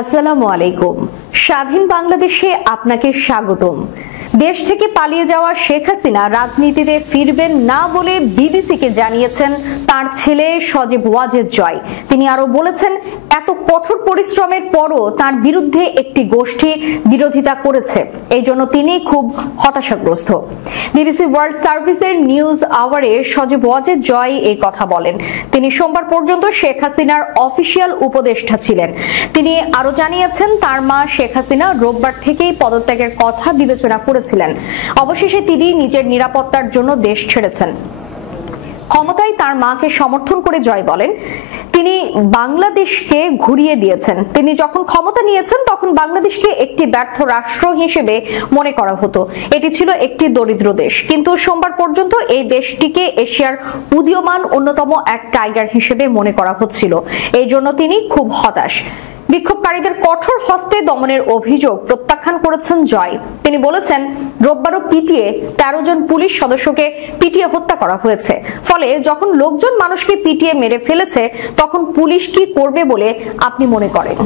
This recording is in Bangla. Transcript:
আসসালামু আলাইকুম। স্বাধীন বাংলাদেশে আপনাকে স্বাগতম। দেশ থেকে পালিয়ে যাওয়া শেখ হাসিনা রাজনীতিতে ফিরবেন না বলে বিবিসিকে জানিয়েছেন তার ছেলে সজীব ওয়াজেদ জয়। তিনি আরো বলেছেন, এত কঠোর পরিশ্রমের পরও তার বিরুদ্ধে একটি গোষ্ঠী বিরোধিতা করেছে, এই জন্য তিনি খুব হতাশাগ্রস্ত। বিবিসি ওয়ার্ল্ড সার্ভিসের নিউজ আওয়ারে সজীব ওয়াজেদ জয় এই কথা বলেন। তিনি সোমবার পর্যন্ত শেখ হাসিনার অফিসিয়াল উপদেষ্টা ছিলেন। তিনি আরো জানিয়েছেন, তার মা শেখ হাসিনা রোববার থেকেই পদত্যাগের কথা বিবেচনা করেছিলেন। অবশেষে তিনি নিজের নিরাপত্তার জন্য দেশ ছেড়েছেন। ক্ষমতায় তার মাকে সমর্থন করে জয় বলেন, তিনি বাংলাদেশকে ঘুরিয়ে দিয়েছেন। তিনি যখন ক্ষমতা নিয়েছেন তখন বাংলাদেশকে একটি ব্যর্থ রাষ্ট্র হিসেবে মনে করা হতো। এটি ছিল একটি দরিদ্র দেশ, কিন্তু সোমবার পর্যন্ত এই দেশটিকে এশিয়ার উদীয়মান অন্যতম এক টাইগার হিসেবে মনে করা হচ্ছিল। এই জন্য তিনি খুব হতাশ। বিক্ষোভকারীদের কঠোর হস্তে দমনের অভিযোগ প্রত্যাখ্যান করেছেন জয়। তিনি বলেছেন, রোববারও পিটিয়ে 13 জন পুলিশ সদস্যকে পিটিয়ে হত্যা করা হয়েছে। ফলে যখন লোকজন মানুষকে পিটিয়ে মেরে ফেলেছে তখন পুলিশ কি করবে বলে আপনি মনে করেন?